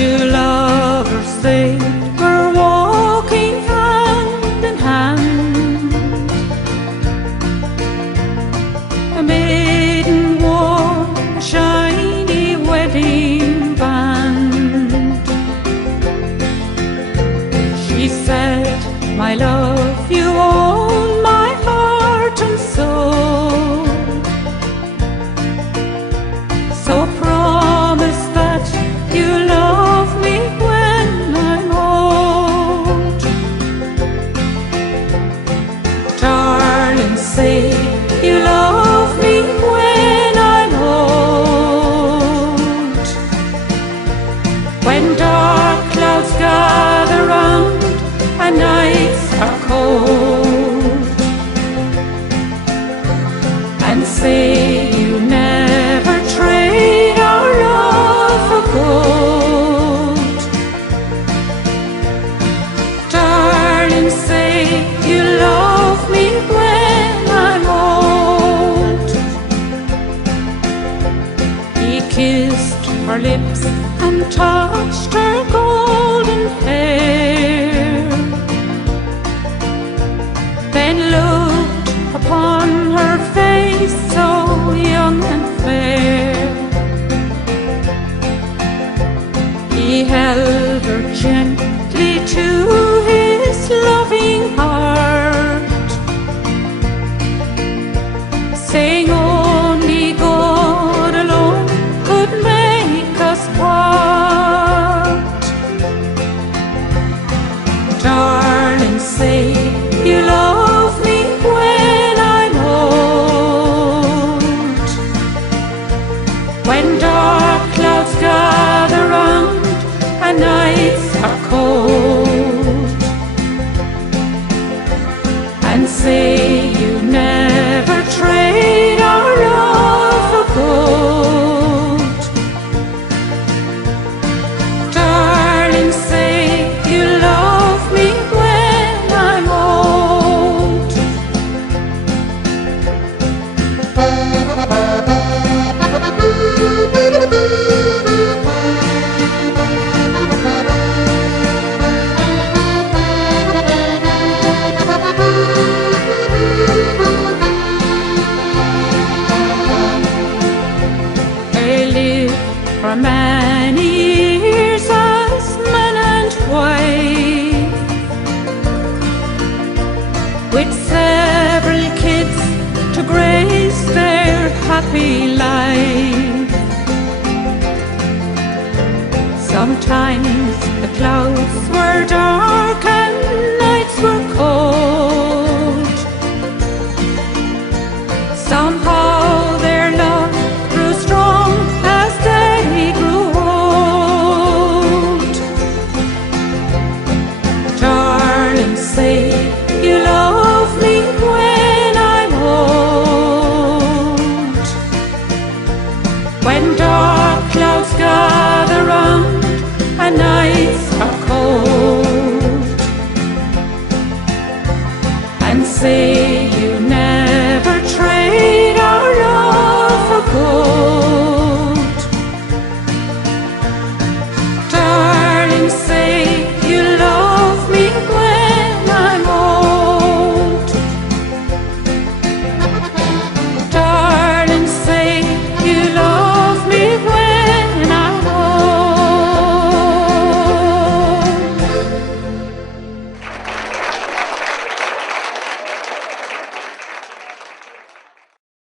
Two lovers, they were walking hand in hand. A maiden wore a shiny wedding band. She said, "My love, you own my heart and soul, so promise that you love me when I'm old. Darling, say you love me when I'm old. When dark clouds gather round and nights are cold, and say you never trade our love for gold. Darling, say you love me when I'm old." He kissed her lips and touched her golden hair, then looked upon her face so young and fair. He held her gently to his loving heart, saying only God alone could make us part. Darling, say you love me when I'm old. When dark clouds gather round and nights are cold, and say you never trade our love for gold. Darling, say you love me when I'm old. They lived for many years as man and wife, with several kids to grace their happy life. Sometimes the clouds were dark and nights were cold. Somehow their love grew strong as they grew old. Darling, say you love me when I'm old. When dark clouds gather round and nights are cold, and say